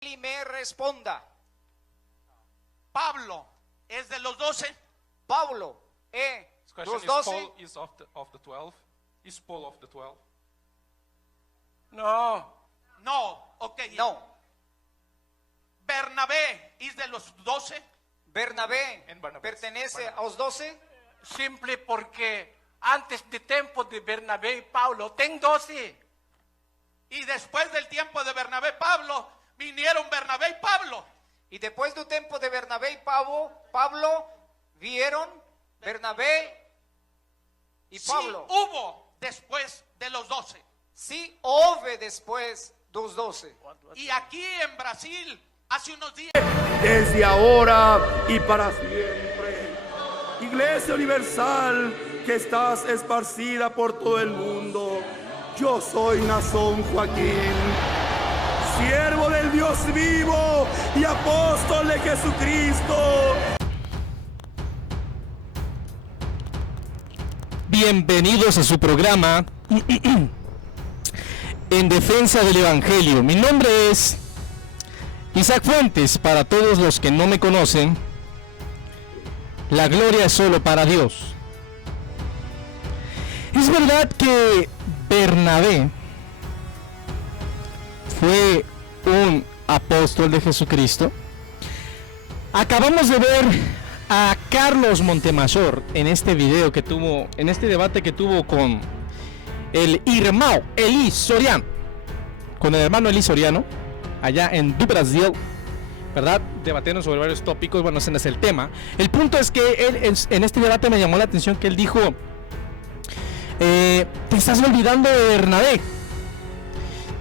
y me responda. Pablo es de los 12. Pablo, los 12. Paul is of the 12? Is Paul of the 12? No, ok. No. Bernabé es de los 12. Bernabé En Barnabés. pertenece a los 12. Simple porque antes de tiempo de Bernabé y Pablo, ten 12. Y después del tiempo de Bernabé y Pablo, vinieron Bernabé y Pablo. Y después del tiempo de Bernabé y Pablo vieron Bernabé y Pablo. Sí hubo después de los 12. Sí hubo después de los 12. Y aquí en Brasil, hace unos días, desde ahora y para siempre. Iglesia Universal, que estás esparcida por todo el mundo, yo soy Nazón Joaquín, siervo del Dios vivo y apóstol de Jesucristo. Bienvenidos a su programa En Defensa del Evangelio. Mi nombre es Isaac Fuentes. Para todos los que no me conocen, la gloria es solo para Dios. Es verdad que Bernabé fue un apóstol de Jesucristo. Acabamos de ver a Carlos Montemayor en este video que tuvo, en este debate que tuvo con el hermano Eli Soriano, con el hermano Eli Soriano, allá en do Brasil, ¿verdad? Debatiendo sobre varios tópicos. Bueno, ese no es el tema. El punto es que él, en este debate me llamó la atención que él dijo: te estás olvidando de Bernabé.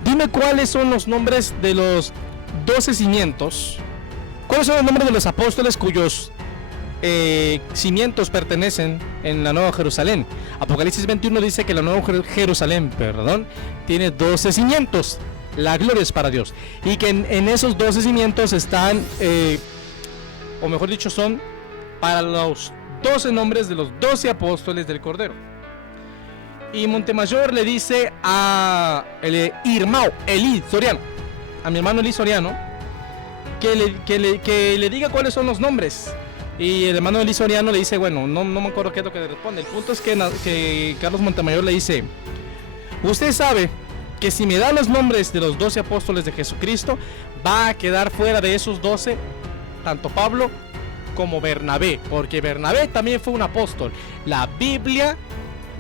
Dime cuáles son los nombres de los 12 cimientos. ¿Cuáles son los nombres de los apóstoles cuyos cimientos pertenecen en la Nueva Jerusalén? Apocalipsis 21 dice que la Nueva Jerusalén, tiene 12 cimientos. La gloria es para Dios. Y que en esos 12 cimientos están, o mejor dicho, son para los 12 nombres de los 12 apóstoles del Cordero. Y Montemayor le dice a el hermano Eli Soriano, a mi hermano Eli Soriano, que le diga cuáles son los nombres. Y el hermano Eli Soriano le dice, bueno, no me acuerdo qué es lo que le responde. El punto es que Carlos Montemayor le dice: usted sabe que si me da los nombres de los 12 apóstoles de Jesucristo, va a quedar fuera de esos 12 tanto Pablo como Bernabé, porque Bernabé también fue un apóstol. La Biblia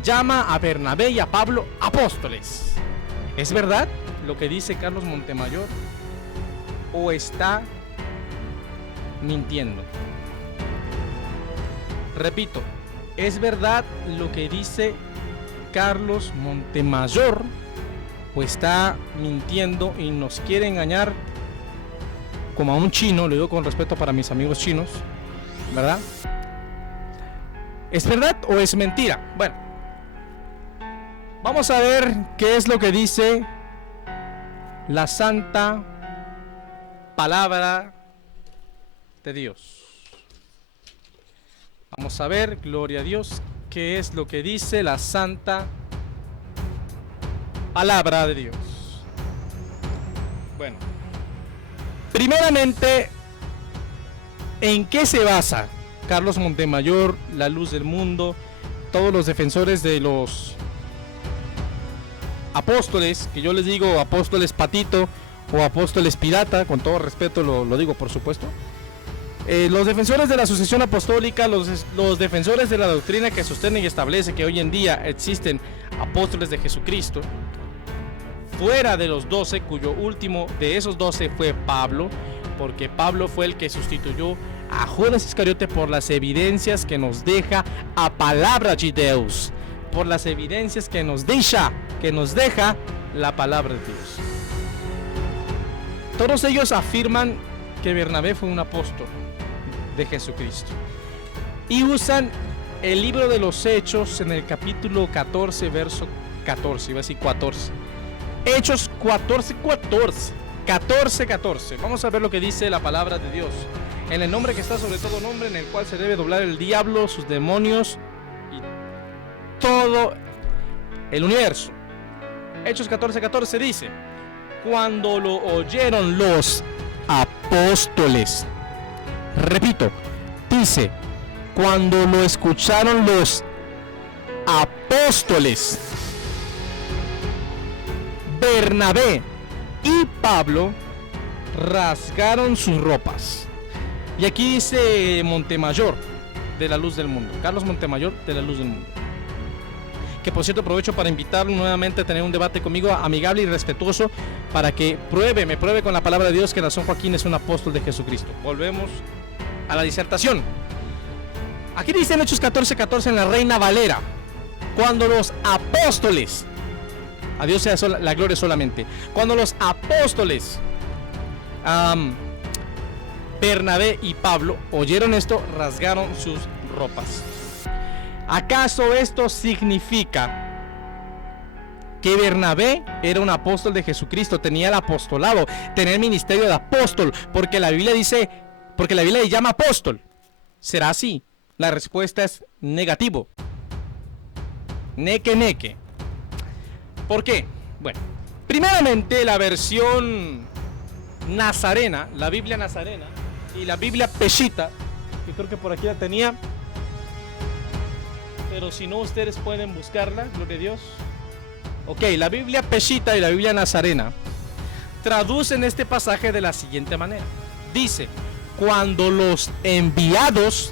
llama a Bernabé y a Pablo apóstoles. ¿Es verdad lo que dice Carlos Montemayor o está mintiendo? Repito, ¿es verdad lo que dice Carlos Montemayor o está mintiendo y nos quiere engañar como a un chino? Lo digo con respeto para mis amigos chinos, ¿verdad? ¿Es verdad o es mentira? Bueno, vamos a ver qué es lo que dice la santa palabra de Dios. Vamos a ver, gloria a Dios, qué es lo que dice la santa palabra de Dios. Bueno, primeramente, ¿en qué se basa Carlos Montemayor, la luz del mundo, todos los defensores de los apóstoles, que yo les digo apóstoles patito o apóstoles pirata, con todo respeto lo digo, por supuesto? Los defensores de la sucesión apostólica, los defensores de la doctrina que sostiene y establece que hoy en día existen apóstoles de Jesucristo, fuera de los 12, cuyo último de esos 12 fue Pablo, porque Pablo fue el que sustituyó a Judas Iscariote por las evidencias que nos deja a palabra de Dios, por las evidencias que nos deja la palabra de Dios. Todos ellos afirman que Bernabé fue un apóstol de Jesucristo y usan el libro de los Hechos en el capítulo 14, verso 14, iba a decir 14. Hechos 14. Vamos a ver lo que dice la palabra de Dios. En el nombre que está sobre todo nombre, en el cual se debe doblar el diablo, sus demonios y todo el universo. Hechos 14 dice: cuando lo oyeron los apóstoles. Repito, dice, cuando lo escucharon los apóstoles, Bernabé y Pablo rasgaron sus ropas. Y aquí dice Montemayor, de la Luz del Mundo, Carlos Montemayor, de la Luz del Mundo, que por cierto aprovecho para invitarlo nuevamente a tener un debate conmigo amigable y respetuoso, para que me pruebe con la palabra de Dios que Nazón Joaquín es un apóstol de Jesucristo. Volvemos a la disertación. Aquí dice en Hechos 14:14 en la Reina Valera, cuando los apóstoles, a Dios sea la gloria solamente, cuando los apóstoles Bernabé y Pablo oyeron esto, rasgaron sus ropas. ¿Acaso esto significa que Bernabé era un apóstol de Jesucristo, tenía el apostolado, tenía el ministerio de apóstol? Porque la Biblia le llama apóstol. ¿Será así? La respuesta es negativo. Neque. ¿Por qué? Bueno, primeramente la versión nazarena, la Biblia nazarena y la Biblia peshita, que creo que por aquí la tenía, pero si no ustedes pueden buscarla, gloria a Dios. Ok, la Biblia peshita y la Biblia nazarena traducen este pasaje de la siguiente manera. Dice, cuando los enviados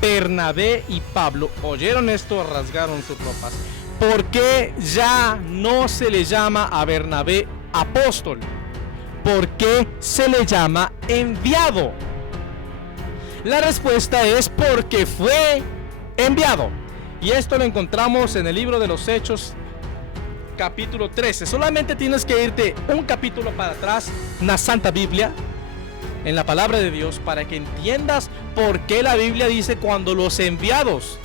Bernabé y Pablo oyeron esto, rasgaron sus ropas. ¿Por qué ya no se le llama a Bernabé apóstol? ¿Por qué se le llama enviado? La respuesta es porque fue enviado. Y esto lo encontramos en el libro de los Hechos, capítulo 13. Solamente tienes que irte un capítulo para atrás en la Santa Biblia, en la palabra de Dios, para que entiendas por qué la Biblia dice cuando los enviados.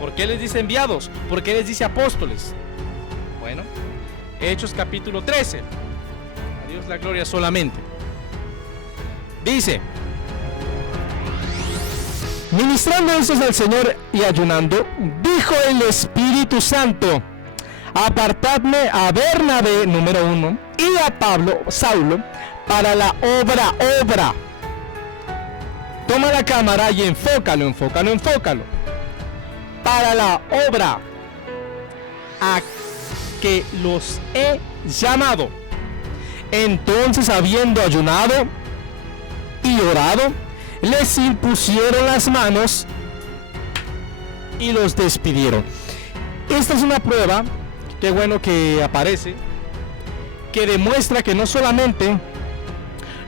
¿Por qué les dice enviados? ¿Por qué les dice apóstoles? Bueno, Hechos capítulo 13. A Dios la gloria solamente. Dice, ministrando entonces al Señor y ayunando, dijo el Espíritu Santo, apartadme a Bernabé, número 1, y a Pablo, Saulo, para la obra. Toma la cámara y enfócalo. Para la obra a que los he llamado. Entonces, habiendo ayunado y orado, les impusieron las manos y los despidieron. Esta es una prueba, qué bueno que aparece, que demuestra que no solamente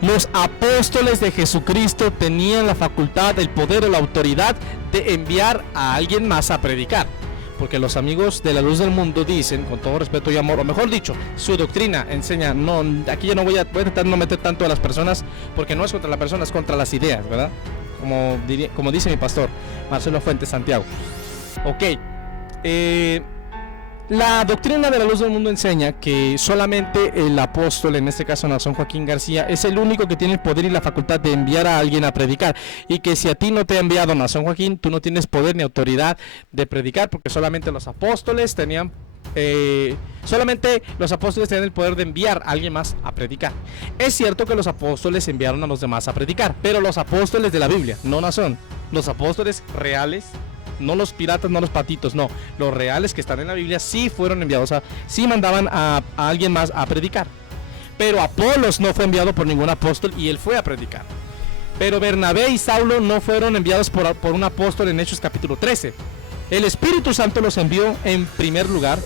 los apóstoles de Jesucristo tenían la facultad, el poder o la autoridad de enviar a alguien más a predicar, porque los amigos de la Luz del Mundo dicen, con todo respeto y amor, o mejor dicho, su doctrina enseña, no, aquí ya no voy a tratar de no meter tanto a las personas, porque no es contra la persona, es contra las ideas, ¿verdad? Como dice mi pastor Marcelo Fuentes Santiago. Ok, la doctrina de la Luz del Mundo enseña que solamente el apóstol, en este caso Nazón Joaquín García, es el único que tiene el poder y la facultad de enviar a alguien a predicar, y que si a ti no te ha enviado Nazón Joaquín, tú no tienes poder ni autoridad de predicar, porque solamente los apóstoles tenían el poder de enviar a alguien más a predicar. Es cierto que los apóstoles enviaron a los demás a predicar, pero los apóstoles de la Biblia, no Nazón, los apóstoles reales, no los piratas, no los patitos, no, los reales que están en la Biblia sí fueron enviados, sí mandaban a alguien más a predicar. Pero Apolos no fue enviado por ningún apóstol y él fue a predicar. Pero Bernabé y Saulo no fueron enviados por un apóstol en Hechos capítulo 13. El Espíritu Santo los envió en primer lugar,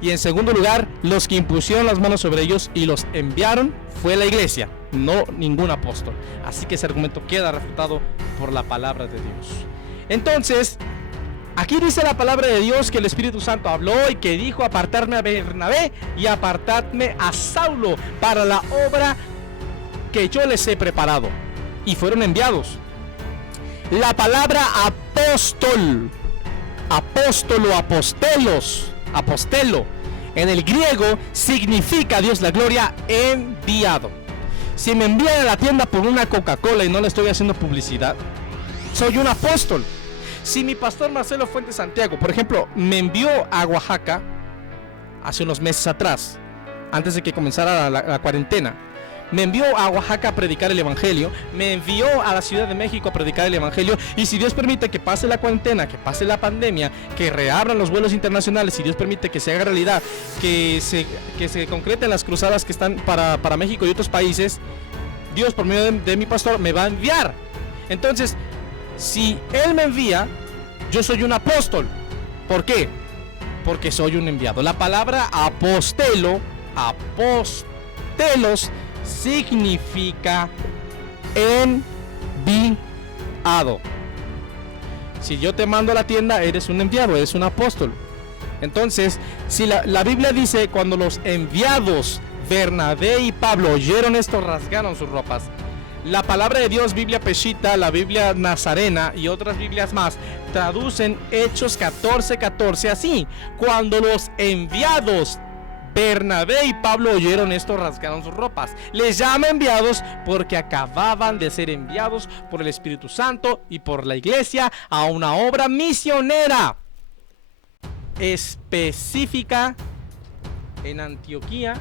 y en segundo lugar, los que impusieron las manos sobre ellos y los enviaron fue la iglesia, no ningún apóstol. Así que ese argumento queda refutado por la palabra de Dios. Entonces, aquí dice la palabra de Dios que el Espíritu Santo habló y que dijo: apartarme a Bernabé y apartadme a Saulo para la obra que yo les he preparado. Y fueron enviados. La palabra apóstol, apóstolo, apostelo, en el griego significa, Dios la gloria, enviado. Si me envían a la tienda por una Coca-Cola y no le estoy haciendo publicidad, soy un apóstol. Si mi pastor Marcelo Fuentes Santiago, por ejemplo, me envió a Oaxaca hace unos meses atrás, antes de que comenzara la cuarentena. Me envió a Oaxaca a predicar el evangelio, me envió a la Ciudad de México a predicar el evangelio, y si Dios permite que pase la cuarentena, que pase la pandemia, que reabran los vuelos internacionales, si Dios permite que se haga realidad, que se concreten las cruzadas que están para México y otros países, Dios por medio de mi pastor me va a enviar. Entonces, si Él me envía, yo soy un apóstol. ¿Por qué? Porque soy un enviado. La palabra apostelo, apostelos, significa enviado. Si yo te mando a la tienda, eres un enviado, eres un apóstol. Entonces, si la Biblia dice, cuando los enviados Bernabé y Pablo oyeron esto, rasgaron sus ropas. La palabra de Dios, Biblia Peshitta, la Biblia Nazarena y otras Biblias más, traducen Hechos 14:14 así: cuando los enviados Bernabé y Pablo oyeron esto, rasgaron sus ropas. Les llama enviados porque acababan de ser enviados por el Espíritu Santo y por la iglesia a una obra misionera específica en Antioquía.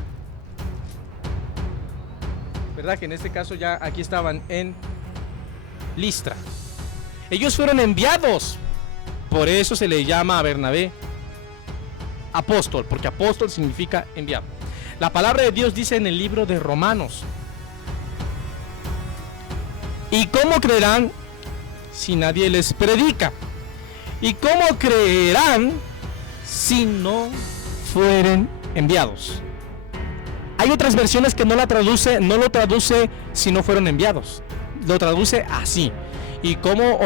¿Verdad? Que en este caso ya aquí estaban en Listra. Ellos fueron enviados. Por eso se le llama a Bernabé apóstol, porque apóstol significa enviado. La palabra de Dios dice en el libro de Romanos: ¿y cómo creerán si nadie les predica? ¿Y cómo creerán si no fueren enviados? Hay otras versiones que no lo traduce si no fueron enviados. Lo traduce así: ¿y cómo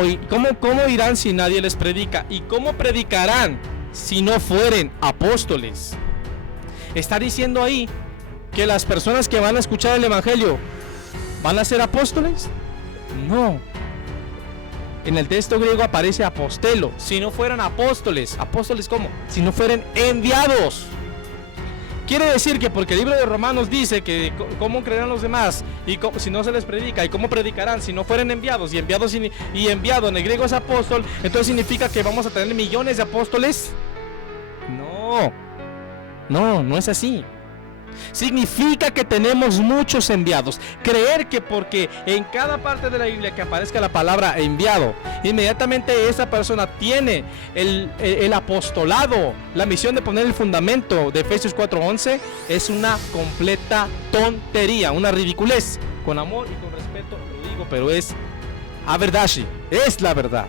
irán si nadie les predica? ¿Y cómo predicarán si no fueren apóstoles? ¿Está diciendo ahí que las personas que van a escuchar el evangelio van a ser apóstoles? No. En el texto griego aparece apostelo. Si no fueran apóstoles. ¿Apóstoles cómo? Si no fueran enviados. Quiere decir que porque el libro de Romanos dice que cómo creerán los demás y si no se les predica, y cómo predicarán si no fueren enviados, y enviado en el griego es apóstol, entonces significa que vamos a tener millones de apóstoles. No es así. Significa que tenemos muchos enviados. Creer que porque en cada parte de la Biblia que aparezca la palabra enviado, inmediatamente esa persona tiene el apostolado, la misión de poner el fundamento de Efesios 4:11, es una completa tontería, una ridiculez. Con amor y con respeto lo digo, pero es a verdad, es la verdad.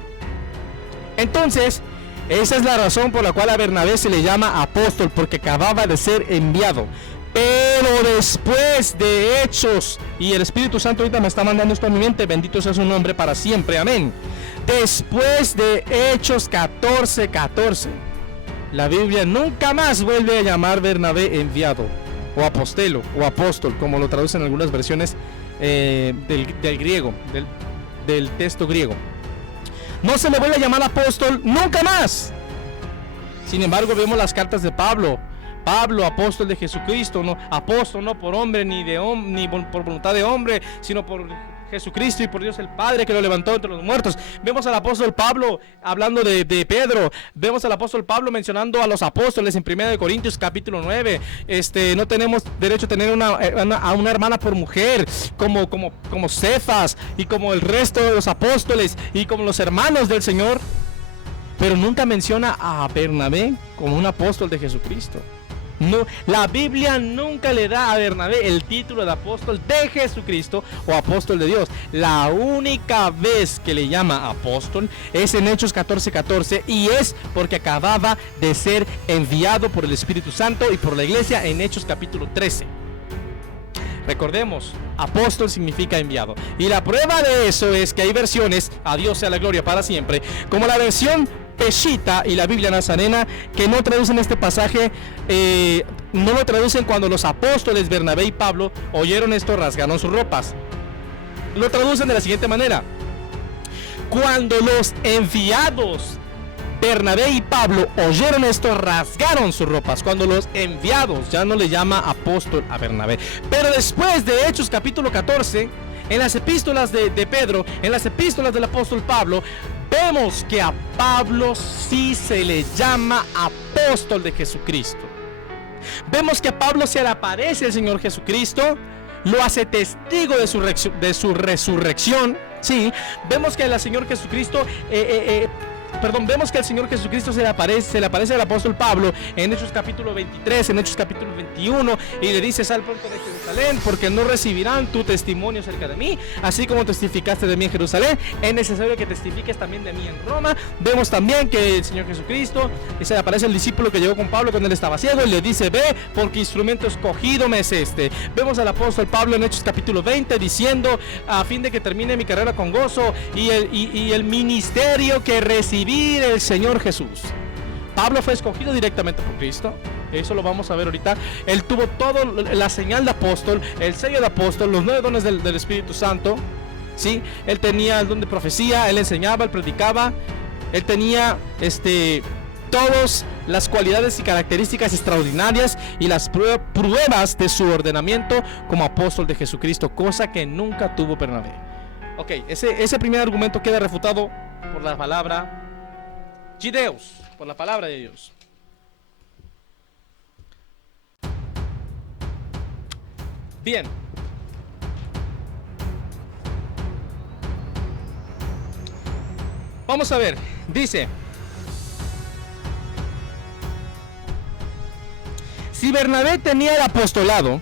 Entonces, esa es la razón por la cual a Bernabé se le llama apóstol, porque acababa de ser enviado. Pero después de Hechos, y el Espíritu Santo ahorita me está mandando esto a mi mente, bendito sea su nombre para siempre, amén. Después de Hechos 14:14, la Biblia nunca más vuelve a llamar Bernabé enviado, o apostelo, o apóstol, como lo traducen algunas versiones del griego, del texto griego. No se le vuelve a llamar apóstol nunca más. Sin embargo, vemos las cartas de Pablo, apóstol de Jesucristo, no apóstol no por hombre ni por voluntad de hombre, sino por Jesucristo y por Dios el Padre que lo levantó entre los muertos. Vemos al apóstol Pablo hablando de Pedro. Vemos al apóstol Pablo mencionando a los apóstoles en 1 Corintios capítulo 9. No tenemos derecho a tener a una hermana por mujer, como Cefas y como el resto de los apóstoles y como los hermanos del Señor. Pero nunca menciona a Bernabé como un apóstol de Jesucristo. No, la Biblia nunca le da a Bernabé el título de apóstol de Jesucristo o apóstol de Dios. La única vez que le llama apóstol es en Hechos 14:14, y es porque acababa de ser enviado por el Espíritu Santo y por la iglesia en Hechos capítulo 13. Recordemos, apóstol significa enviado. Y la prueba de eso es que hay versiones, a Dios sea la gloria para siempre, como la versión Peshitta y la Biblia Nazarena, que no traducen este pasaje, no lo traducen cuando los apóstoles Bernabé y Pablo oyeron esto, rasgaron sus ropas. Lo traducen de la siguiente manera: cuando los enviados Bernabé y Pablo oyeron esto, rasgaron sus ropas. Cuando los enviados, ya no le llama apóstol a Bernabé. Pero después de Hechos capítulo 14, en las epístolas de Pedro, en las epístolas del apóstol Pablo, vemos que a Pablo sí se le llama apóstol de Jesucristo. Vemos que a Pablo se le aparece el Señor Jesucristo, lo hace testigo de su resurrección. Sí, vemos que el Señor Jesucristo vemos que al Señor Jesucristo se le aparece al apóstol Pablo en Hechos capítulo 23, en Hechos capítulo 21, y le dice: sal pronto de Jerusalén, porque no recibirán tu testimonio acerca de mí, así como testificaste de mí en Jerusalén, es necesario que testifiques también de mí en Roma. Vemos también que el Señor Jesucristo se le aparece al discípulo que llegó con Pablo cuando él estaba ciego, y le dice: ve, porque instrumento escogido me es este. Vemos al apóstol Pablo en Hechos capítulo 20 diciendo: a fin de que termine mi carrera con gozo y el ministerio que recibí del Señor Jesús. Pablo fue escogido directamente por Cristo. Eso lo vamos a ver ahorita. Él tuvo todo, la señal de apóstol, el sello de apóstol, los 9 dones del Espíritu Santo. ¿Sí? Él tenía el don de profecía, él enseñaba, él predicaba, él tenía todas las cualidades y características extraordinarias y las pruebas de su ordenamiento como apóstol de Jesucristo, cosa que nunca tuvo Bernabé. Ok, ese primer argumento queda refutado por la palabra Gideos, por la palabra de Dios. Bien. Vamos a ver, dice: si Bernabé tenía el apostolado,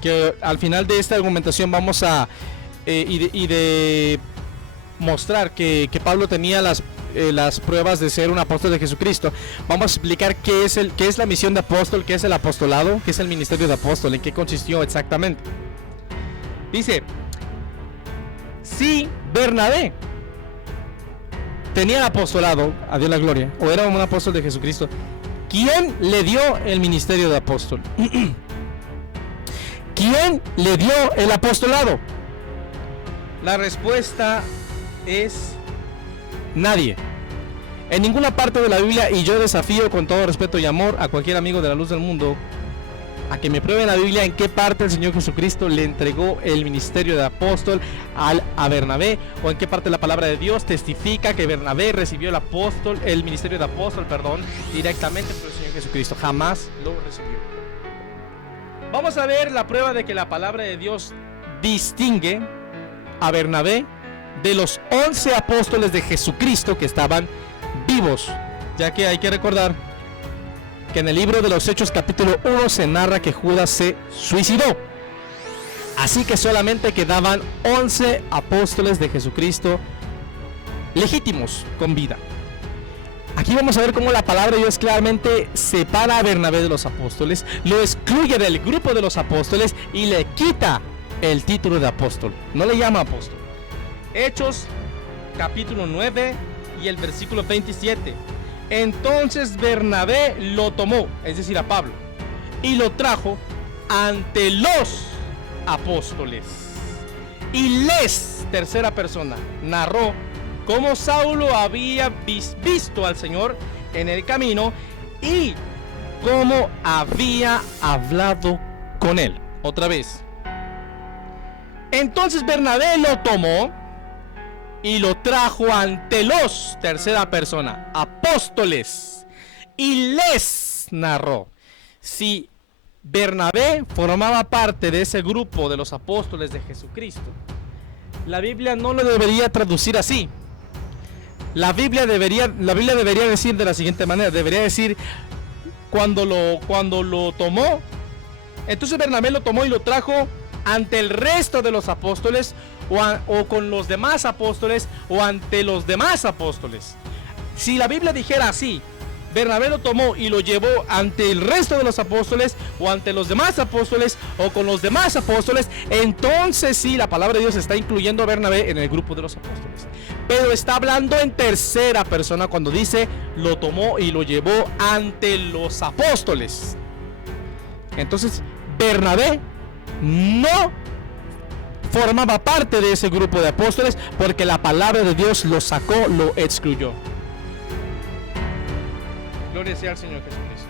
que al final de esta argumentación vamos a de mostrar que Pablo tenía las pruebas de ser un apóstol de Jesucristo, vamos a explicar qué es la misión de apóstol, qué es el apostolado, qué es el ministerio de apóstol, en qué consistió exactamente. Dice: si Bernabé tenía el apostolado, a Dios la gloria, o era un apóstol de Jesucristo, ¿quién le dio el ministerio de apóstol? ¿Quién le dio el apostolado? La respuesta es nadie. En ninguna parte de la Biblia, y yo desafío con todo respeto y amor a cualquier amigo de la luz del mundo a que me pruebe en la Biblia en qué parte el Señor Jesucristo le entregó el ministerio de apóstol a Bernabé, o en qué parte la palabra de Dios testifica que Bernabé recibió el ministerio de apóstol, directamente por el Señor Jesucristo. Jamás lo recibió. Vamos a ver la prueba de que la palabra de Dios distingue a Bernabé de los 11 apóstoles de Jesucristo que estaban vivos, ya que hay que recordar que en el libro de los Hechos capítulo 1 se narra que Judas se suicidó. Así que solamente quedaban 11 apóstoles de Jesucristo legítimos con vida. Aquí vamos a ver cómo la palabra de Dios claramente separa a Bernabé de los apóstoles, lo excluye del grupo de los apóstoles y le quita el título de apóstol. No le llama apóstol. Hechos capítulo 9 y el versículo 27. Entonces Bernabé lo tomó, es decir, a Pablo, y lo trajo ante los apóstoles. Y les, tercera persona, narró cómo Saulo había visto al Señor en el camino y cómo había hablado con él. Otra vez. Entonces Bernabé lo tomó y lo trajo ante los, tercera persona, apóstoles, y les narró. Si Bernabé formaba parte de ese grupo de los apóstoles de Jesucristo, la Biblia no lo debería traducir así. La Biblia debería decir de la siguiente manera. Debería decir: cuando lo tomó, entonces Bernabé lo tomó y lo trajo ante el resto de los apóstoles, o con los demás apóstoles, o ante los demás apóstoles. Si la Biblia dijera así: Bernabé lo tomó y lo llevó ante el resto de los apóstoles, o ante los demás apóstoles, o con los demás apóstoles, entonces sí, la palabra de Dios está incluyendo a Bernabé en el grupo de los apóstoles. Pero está hablando en tercera persona cuando dice: lo tomó y lo llevó ante los apóstoles. Entonces Bernabé no formaba parte de ese grupo de apóstoles, porque la palabra de Dios lo sacó, lo excluyó. Gloria sea al Señor Jesucristo.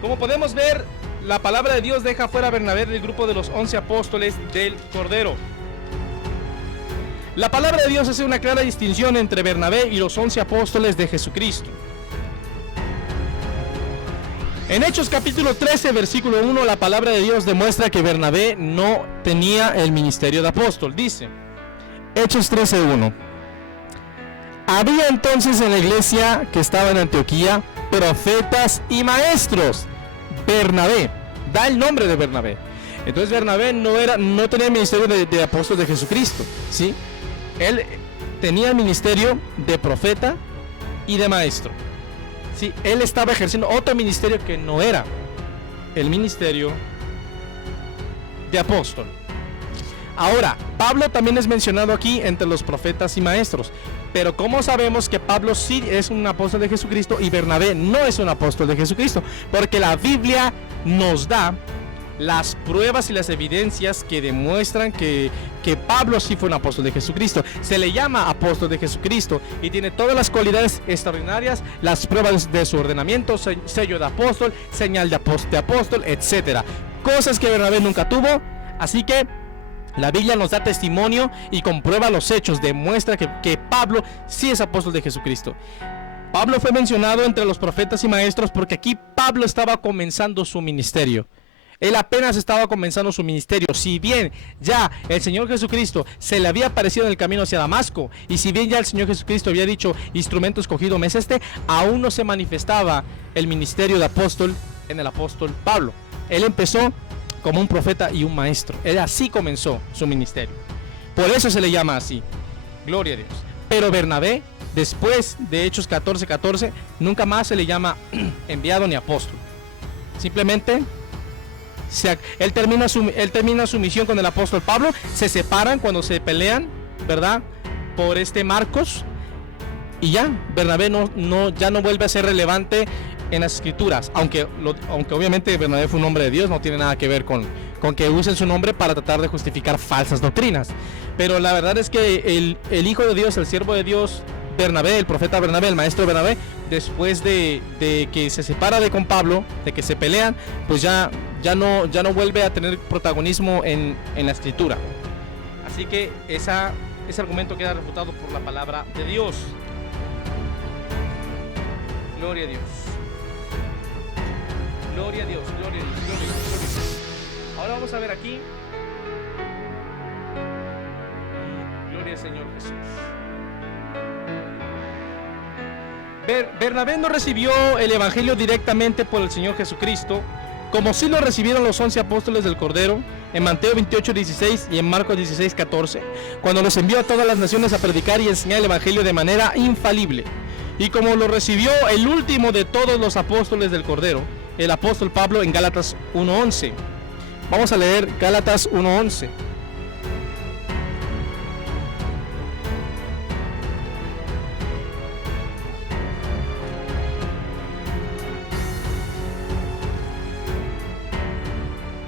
Como podemos ver, la palabra de Dios deja fuera a Bernabé del grupo de los 11 apóstoles del Cordero. La palabra de Dios hace una clara distinción entre Bernabé y los 11 apóstoles de Jesucristo. En Hechos capítulo 13, versículo 1, la palabra de Dios demuestra que Bernabé no tenía el ministerio de apóstol. Dice, Hechos 13:1. Había entonces en la iglesia que estaba en Antioquía profetas y maestros. Bernabé, da el nombre de Bernabé. Entonces Bernabé no tenía el ministerio de apóstol de Jesucristo, ¿sí? Él tenía el ministerio de profeta y de maestro. Sí, él estaba ejerciendo otro ministerio que no era el ministerio de apóstol. Ahora, Pablo también es mencionado aquí entre los profetas y maestros. Pero ¿cómo sabemos que Pablo sí es un apóstol de Jesucristo y Bernabé no es un apóstol de Jesucristo? Porque la Biblia nos da las pruebas y las evidencias que demuestran que Pablo sí fue un apóstol de Jesucristo. Se le llama apóstol de Jesucristo y tiene todas las cualidades extraordinarias, las pruebas de su ordenamiento, sello de apóstol, señal de apóstol, etcétera. Cosas que Bernabé nunca tuvo. Así que la Biblia nos da testimonio y comprueba los hechos, demuestra que Pablo sí es apóstol de Jesucristo. Pablo fue mencionado entre los profetas y maestros porque aquí Pablo estaba comenzando su ministerio. Él apenas estaba comenzando su ministerio. Si bien ya el Señor Jesucristo se le había aparecido en el camino hacia Damasco, y si bien ya el Señor Jesucristo había dicho, instrumento escogido me es este, aún no se manifestaba el ministerio de apóstol en el apóstol Pablo. Él empezó como un profeta y un maestro. Él así comenzó su ministerio. Por eso se le llama así. Gloria a Dios. Pero Bernabé, después de Hechos 14:14, nunca más se le llama enviado ni apóstol. Simplemente él termina su misión con el apóstol Pablo. Se separan cuando se pelean, ¿verdad? Por Marcos. Y ya, Bernabé ya no vuelve a ser relevante en las escrituras, aunque obviamente Bernabé fue un hombre de Dios, no tiene nada que ver con que usen su nombre para tratar de justificar falsas doctrinas. Pero la verdad es que el Hijo de Dios, el siervo de Dios, Bernabé, el profeta Bernabé, el maestro Bernabé, después de que se separa con Pablo, de que se pelean, pues ya no vuelve a tener protagonismo en la escritura. Así que ese argumento queda refutado por la palabra de Dios. Gloria a Dios. Gloria a Dios, gloria a Dios, gloria a Dios, gloria a Dios. Ahora vamos a ver aquí. Gloria al Señor Jesús. Bernabé no recibió el evangelio directamente por el Señor Jesucristo, como sí lo recibieron los 11 apóstoles del Cordero en Mateo 28:16 y en Marcos 16:14, cuando los envió a todas las naciones a predicar y enseñar el evangelio de manera infalible, y como lo recibió el último de todos los apóstoles del Cordero, el apóstol Pablo, en Gálatas 1:11. Vamos a leer Gálatas 1:11.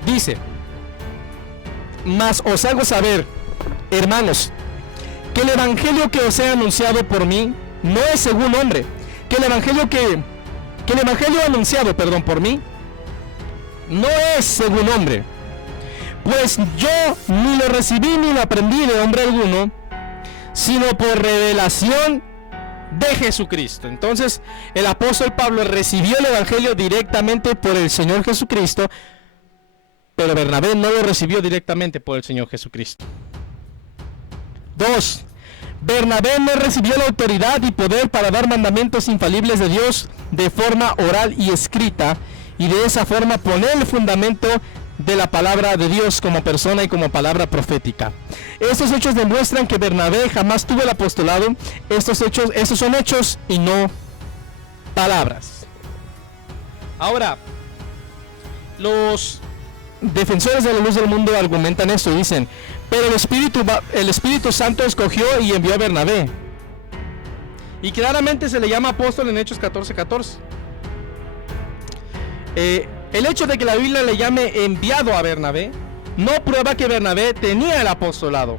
Dice: mas os hago saber, hermanos, que el evangelio que os he anunciado por mí no es según hombre, que el evangelio anunciado, por mí no es según hombre, pues yo ni lo recibí ni lo aprendí de hombre alguno, sino por revelación de Jesucristo. Entonces el apóstol Pablo recibió el evangelio directamente por el Señor Jesucristo, pero Bernabé no lo recibió directamente por el Señor Jesucristo. 2. Bernabé no recibió la autoridad y poder para dar mandamientos infalibles de Dios de forma oral y escrita, y de esa forma poner el fundamento de la palabra de Dios como persona y como palabra profética. Estos hechos demuestran que Bernabé jamás tuvo el apostolado. Estos son hechos y no palabras. Ahora, los defensores de la luz del mundo argumentan esto y dicen: pero el Espíritu Santo escogió y envió a Bernabé. Y claramente se le llama apóstol en Hechos 14:14. El hecho de que la Biblia le llame enviado a Bernabé no prueba que Bernabé tenía el apostolado.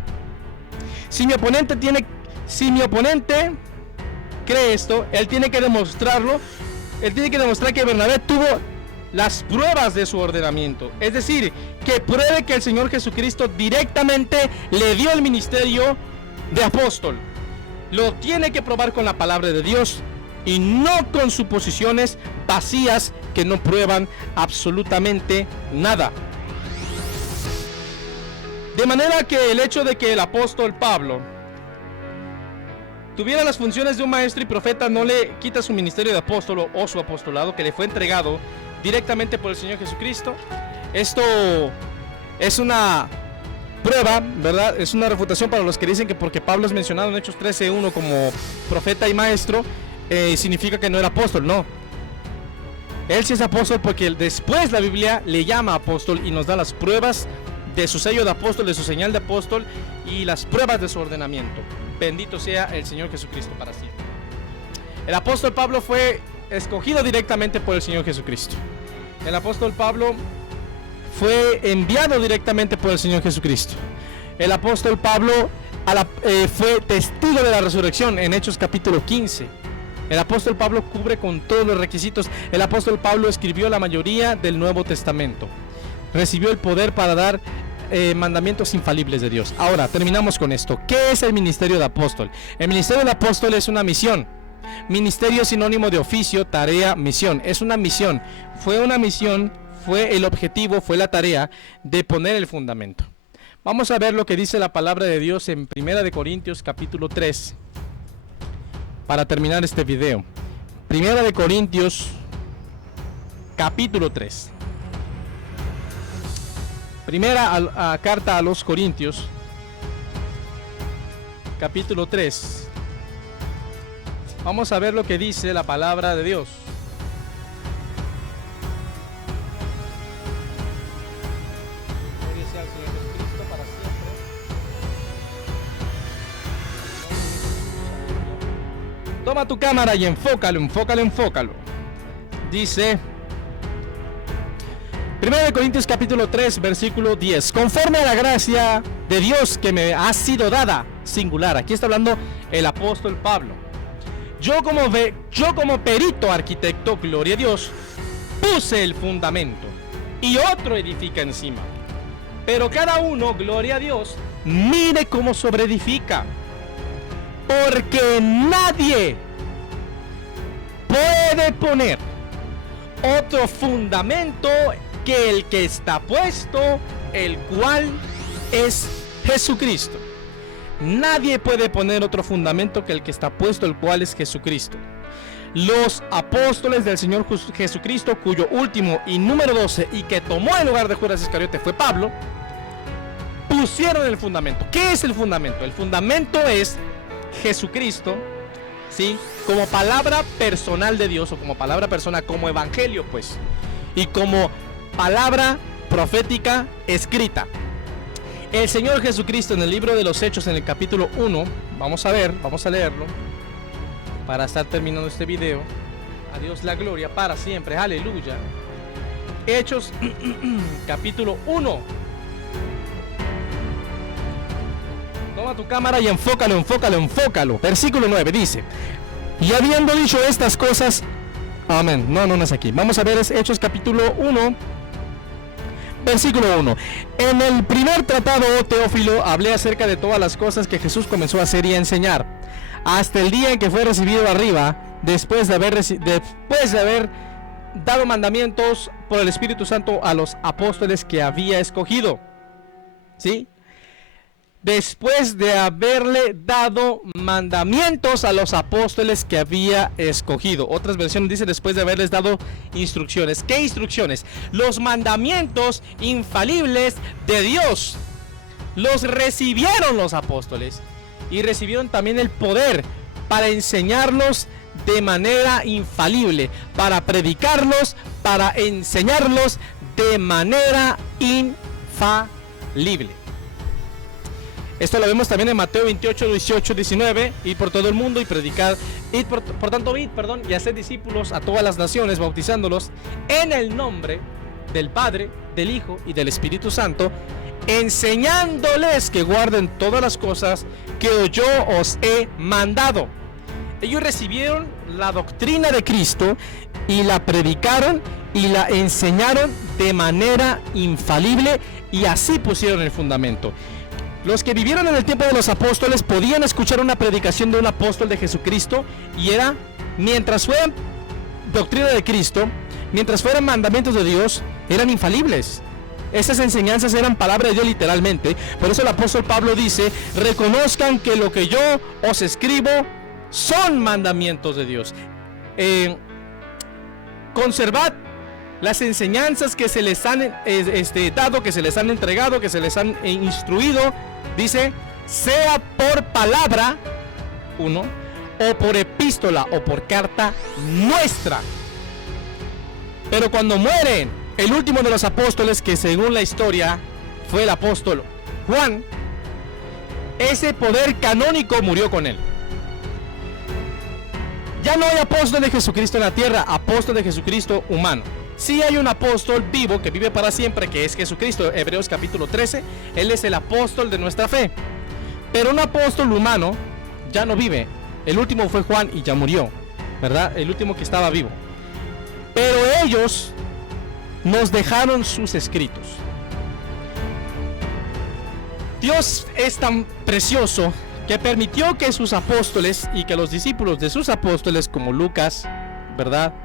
Si mi oponente cree esto, él tiene que demostrarlo. Él tiene que demostrar que Bernabé tuvo las pruebas de su ordenamiento, es decir, que pruebe que el Señor Jesucristo directamente le dio el ministerio de apóstol. Lo tiene que probar con la palabra de Dios y no con suposiciones vacías que no prueban absolutamente nada. De manera que el hecho de que el apóstol Pablo tuviera las funciones de un maestro y profeta no le quita su ministerio de apóstol o su apostolado que le fue entregado directamente por el Señor Jesucristo. Esto es una prueba, ¿verdad? Es una refutación para los que dicen que porque Pablo es mencionado en Hechos 13:1 como profeta y maestro, significa que no era apóstol. No. Él sí es apóstol porque después la Biblia le llama apóstol y nos da las pruebas de su sello de apóstol, de su señal de apóstol y las pruebas de su ordenamiento. Bendito sea el Señor Jesucristo para siempre. El apóstol Pablo fue escogido directamente por el Señor Jesucristo. El apóstol Pablo fue enviado directamente por el Señor Jesucristo. El apóstol Pablo fue testigo de la resurrección en Hechos capítulo 15. El apóstol Pablo cubre con todos los requisitos. El apóstol Pablo escribió la mayoría del Nuevo Testamento. Recibió el poder para dar mandamientos infalibles de Dios. Ahora, terminamos con esto. ¿Qué es el ministerio de apóstol? El ministerio de apóstol es una misión. Ministerio es sinónimo de oficio, tarea, misión. Es una misión. Fue una misión, fue el objetivo, fue la tarea de poner el fundamento. Vamos a ver lo que dice la palabra de Dios en 1 Corintios capítulo 3. Para terminar este video. 1 Corintios capítulo 3. Primera carta a los Corintios, capítulo 3. Vamos a ver lo que dice la palabra de Dios. Gloria sea al Señor Jesucristo para siempre. Toma tu cámara y enfócalo. Dice 1 Corintios capítulo 3 versículo 10. Conforme a la gracia de Dios que me ha sido dada, singular. Aquí está hablando el apóstol Pablo. Yo como perito arquitecto, gloria a Dios, puse el fundamento y otro edifica encima. Pero cada uno, gloria a Dios, mire cómo sobreedifica. Porque nadie puede poner otro fundamento que el que está puesto, el cual es Jesucristo. Nadie puede poner otro fundamento que el que está puesto, el cual es Jesucristo. Los apóstoles del Señor Jesucristo, cuyo último y número 12 y que tomó el lugar de Judas Iscariote fue Pablo, pusieron el fundamento. ¿Qué es el fundamento? El fundamento es Jesucristo, ¿sí? Como palabra personal de Dios, o como palabra persona, como evangelio, pues, y como palabra profética escrita. El Señor Jesucristo en el libro de los Hechos, en el capítulo 1, vamos a leerlo para estar terminando este video. A Dios la gloria para siempre, aleluya. Hechos capítulo 1. Toma tu cámara y enfócalo. Versículo 9 dice: y habiendo dicho estas cosas, amén. No es aquí. Vamos a ver, es Hechos capítulo 1. Versículo 1. En el primer tratado, oh Teófilo, hablé acerca de todas las cosas que Jesús comenzó a hacer y a enseñar, hasta el día en que fue recibido arriba, después de haber dado mandamientos por el Espíritu Santo a los apóstoles que había escogido. ¿Sí? Después de haberle dado mandamientos a los apóstoles que había escogido. Otras versiones dicen después de haberles dado instrucciones. ¿Qué instrucciones? Los mandamientos infalibles de Dios. Los recibieron los apóstoles y recibieron también el poder para enseñarlos de manera infalible, para predicarlos, para enseñarlos de manera infalible. Esto lo vemos también en Mateo 28, 18, 19. Ir por todo el mundo y predicar. Por tanto, y hacer discípulos a todas las naciones, bautizándolos en el nombre del Padre, del Hijo y del Espíritu Santo, enseñándoles que guarden todas las cosas que yo os he mandado. Ellos recibieron la doctrina de Cristo y la predicaron y la enseñaron de manera infalible, y así pusieron el fundamento. Los que vivieron en el tiempo de los apóstoles podían escuchar una predicación de un apóstol de Jesucristo y era, mientras fueran doctrina de Cristo, mientras fueran mandamientos de Dios, eran infalibles. Esas enseñanzas eran palabra de Dios literalmente. Por eso el apóstol Pablo dice: reconozcan que lo que yo os escribo son mandamientos de Dios. Conservad las enseñanzas que se les han dado, que se les han entregado, que se les han instruido. Dice, sea por palabra, uno, o por epístola o por carta nuestra. Pero cuando muere el último de los apóstoles, que según la historia fue el apóstol Juan, ese poder canónico murió con él. Ya no hay apóstol de Jesucristo en la tierra, apóstol de Jesucristo humano. Sí hay un apóstol vivo que vive para siempre, que es Jesucristo. Hebreos capítulo 13, él es el apóstol de nuestra fe. Pero un apóstol humano ya no vive. El último fue Juan y ya murió, ¿verdad? El último que estaba vivo. Pero ellos nos dejaron sus escritos. Dios es tan precioso que permitió que sus apóstoles y que los discípulos de sus apóstoles, como Lucas, ¿verdad?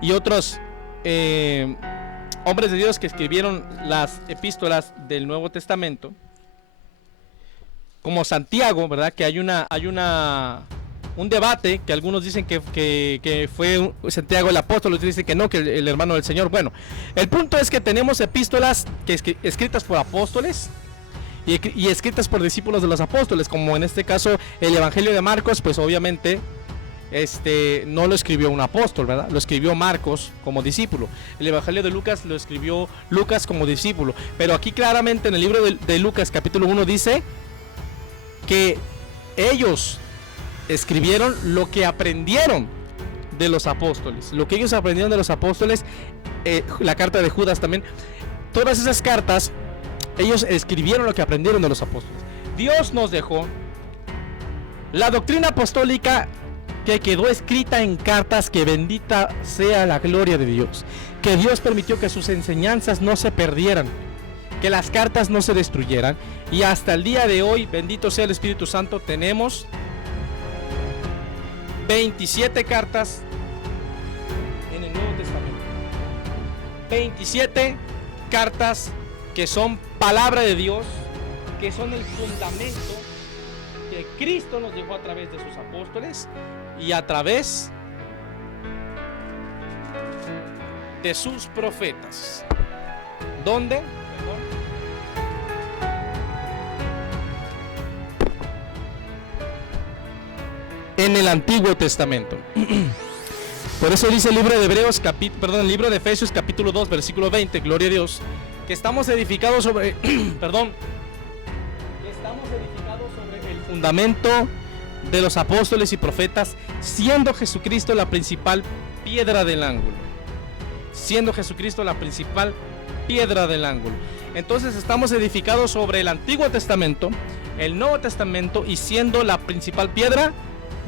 Y otros hombres de Dios que escribieron las epístolas del Nuevo Testamento, como Santiago, ¿verdad? Que hay un debate que algunos dicen que fue Santiago el apóstol, otros dicen que no, que el hermano del Señor. Bueno, el punto es que tenemos epístolas escritas por apóstoles y escritas por discípulos de los apóstoles, como en este caso el Evangelio de Marcos, pues obviamente no lo escribió un apóstol, ¿verdad? Lo escribió Marcos como discípulo. El Evangelio de Lucas lo escribió Lucas como discípulo. Pero aquí claramente en el libro de Lucas capítulo 1 dice que ellos escribieron lo que aprendieron de los apóstoles. Lo que ellos aprendieron de los apóstoles, la carta de Judas también. Todas esas cartas, ellos escribieron lo que aprendieron de los apóstoles. Dios nos dejó la doctrina apostólica que quedó escrita en cartas, que bendita sea la gloria de Dios, que Dios permitió que sus enseñanzas no se perdieran, que las cartas no se destruyeran, y hasta el día de hoy, bendito sea el Espíritu Santo, tenemos 27 cartas en el Nuevo Testamento, 27 cartas que son palabra de Dios, que son el fundamento que Cristo nos dejó a través de sus apóstoles y a través de sus profetas. ¿Dónde? En el Antiguo Testamento. Por eso dice el libro de Hebreos, el libro de Efesios capítulo 2, versículo 20, gloria a Dios, que estamos edificados sobre estamos edificados sobre el fundamento de los apóstoles y profetas, siendo Jesucristo la principal piedra del ángulo. Siendo Jesucristo la principal piedra del ángulo. Entonces estamos edificados sobre el Antiguo Testamento, el Nuevo Testamento, y siendo la principal piedra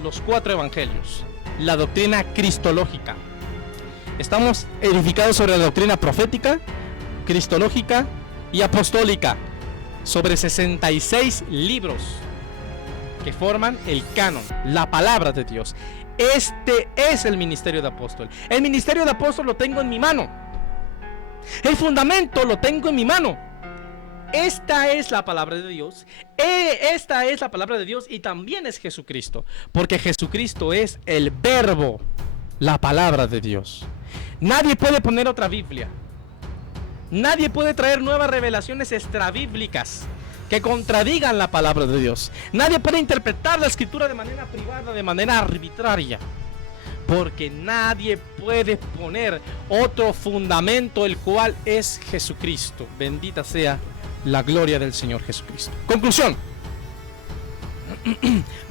los 4 evangelios, la doctrina cristológica. Estamos edificados sobre la doctrina profética, cristológica y apostólica, sobre 66 libros que forman el canon, la palabra de Dios. Este es el ministerio de apóstol. El ministerio de apóstol lo tengo en mi mano. El fundamento lo tengo en mi mano. Esta es la palabra de Dios. Esta es la palabra de Dios y también es Jesucristo, porque Jesucristo es el verbo, la palabra de Dios. Nadie puede poner otra Biblia. Nadie puede traer nuevas revelaciones extrabíblicas que contradigan la palabra de Dios. Nadie puede interpretar la escritura de manera privada, de manera arbitraria, porque nadie puede poner otro fundamento, el cual es Jesucristo. Bendita sea la gloria del Señor Jesucristo. Conclusión: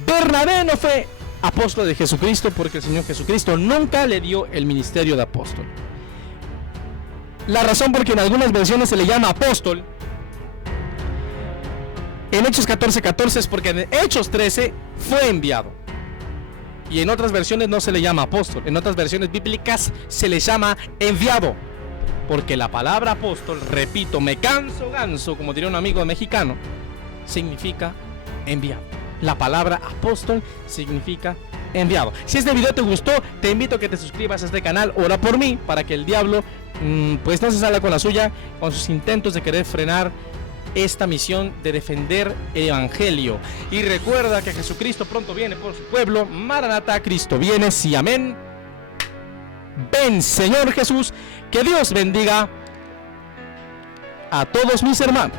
Bernabé no fue apóstol de Jesucristo porque el Señor Jesucristo nunca le dio el ministerio de apóstol. La razón por que en algunas versiones se le llama apóstol en Hechos 14:14 es porque en Hechos 13 fue enviado. Y en otras versiones no se le llama apóstol. En otras versiones bíblicas se le llama enviado. porque la palabra apóstol, repito, me canso ganso, como diría un amigo mexicano, significa enviado. La palabra apóstol significa enviado. Si este video te gustó, te invito a que te suscribas a este canal. Ora por mí para que el diablo pues no se salga con la suya, con sus intentos de querer frenar esta misión de defender el evangelio. Y recuerda que Jesucristo pronto viene por su pueblo. Maranatá, Cristo viene, sí, amén. Ven, Señor Jesús. Que Dios bendiga a todos mis hermanos.